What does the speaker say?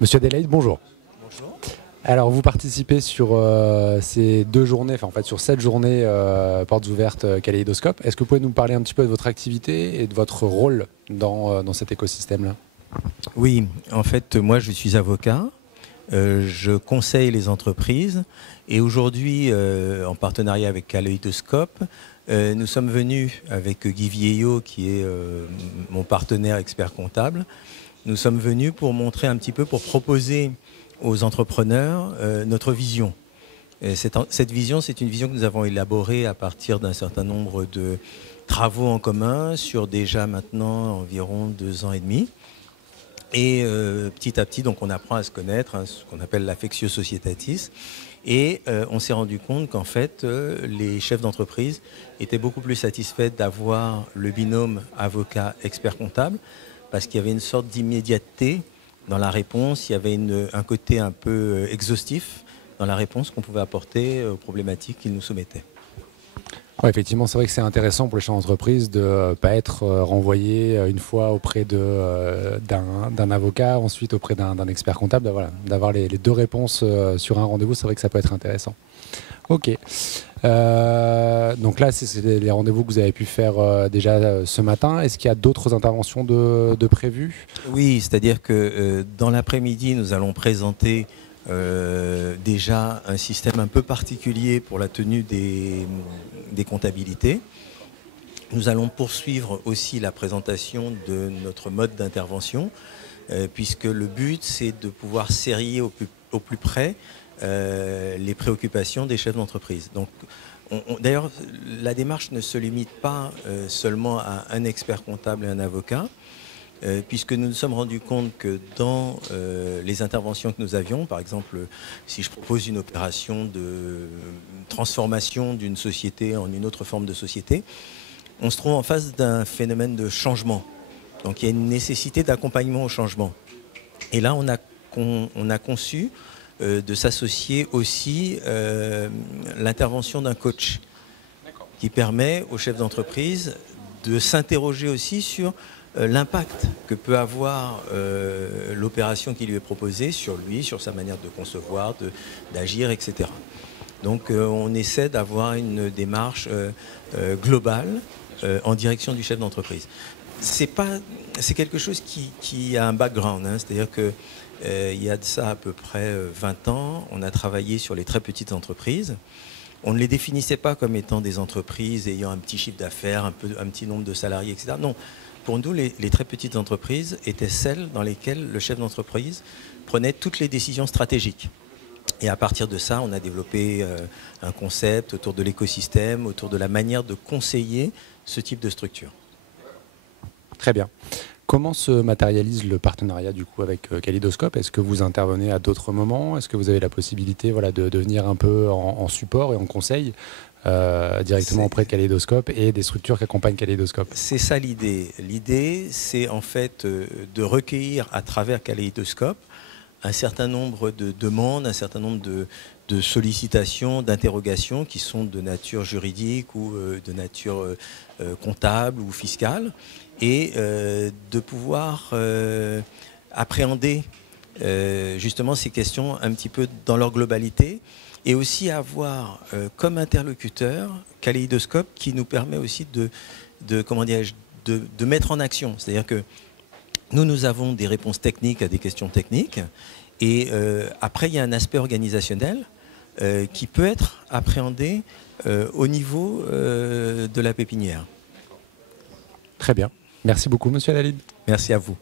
Monsieur Adelaide, bonjour. Bonjour. Alors vous participez sur ces 2 journées, enfin en fait sur cette journée portes ouvertes Kaléidoscope. Est-ce que vous pouvez nous parler un petit peu de votre activité et de votre rôle dans cet écosystème-là? Oui, en fait, moi je suis avocat, je conseille les entreprises et aujourd'hui, en partenariat avec Kaléidoscope, nous sommes venus avec Guy Vieillot qui est mon partenaire expert comptable. Nous sommes venus pour montrer un petit peu, pour proposer aux entrepreneurs notre vision. Et cette vision, c'est une vision que nous avons élaborée à partir d'un certain nombre de travaux en commun sur déjà maintenant environ 2 ans et demi. Et petit à petit, donc, on apprend à se connaître, hein, ce qu'on appelle l'affectio societatis. Et on s'est rendu compte qu'en fait, les chefs d'entreprise étaient beaucoup plus satisfaits d'avoir le binôme avocat-expert comptable parce qu'il y avait une sorte d'immédiateté dans la réponse, il y avait un côté un peu exhaustif dans la réponse qu'on pouvait apporter aux problématiques qu'ils nous soumettaient. Ouais, effectivement, c'est vrai que c'est intéressant pour les chefs d'entreprise de ne pas être renvoyé une fois auprès d'un avocat, ensuite auprès d'un expert comptable. Voilà, d'avoir les 2 réponses sur un rendez-vous, c'est vrai que ça peut être intéressant. Ok. Donc là, c'est les rendez-vous que vous avez pu faire déjà ce matin. Est-ce qu'il y a d'autres interventions de prévues? Oui, c'est-à-dire que dans l'après-midi, nous allons présenter déjà un système un peu particulier pour la tenue des comptabilités. Nous allons poursuivre aussi la présentation de notre mode d'intervention, puisque le but, c'est de pouvoir serrer au plus près les préoccupations des chefs d'entreprise. Donc, d'ailleurs, la démarche ne se limite pas seulement à un expert comptable et un avocat, puisque nous nous sommes rendus compte que dans les interventions que nous avions, par exemple, si je propose une opération de transformation d'une société en une autre forme de société, on se trouve en face d'un phénomène de changement. Donc il y a une nécessité d'accompagnement au changement. Et là, on a conçu de s'associer aussi l'intervention d'un coach qui permet aux chefs d'entreprise de s'interroger aussi sur l'impact que peut avoir l'opération qui lui est proposée sur lui, sur sa manière de concevoir, d'agir, etc. Donc on essaie d'avoir une démarche globale en direction du chef d'entreprise. C'est quelque chose qui a un background, hein, c'est-à-dire que il y a de ça à peu près 20 ans, on a travaillé sur les très petites entreprises. On ne les définissait pas comme étant des entreprises ayant un petit chiffre d'affaires, un petit nombre de salariés, etc. Non, pour nous, les très petites entreprises étaient celles dans lesquelles le chef d'entreprise prenait toutes les décisions stratégiques. Et à partir de ça, on a développé un concept autour de l'écosystème, autour de la manière de conseiller ce type de structure. Très bien. Comment se matérialise le partenariat du coup avec Kaléidoscope? Est-ce que vous intervenez à d'autres moments? Est-ce que vous avez la possibilité de venir un peu en support et en conseil directement auprès de Kaléidoscope et des structures qui accompagnent Kaléidoscope? C'est ça l'idée. L'idée, c'est en fait de recueillir à travers Kaléidoscope un certain nombre de demandes, un certain nombre de sollicitations, d'interrogations qui sont de nature juridique ou de nature comptable ou fiscale, et de pouvoir appréhender justement ces questions un petit peu dans leur globalité, et aussi avoir comme interlocuteur Kaléidoscope qui nous permet aussi de mettre en action. C'est-à-dire que nous avons des réponses techniques à des questions techniques, et après il y a un aspect organisationnel qui peut être appréhendé au niveau de la pépinière. Très bien. Merci beaucoup, monsieur Adelaide. Merci à vous.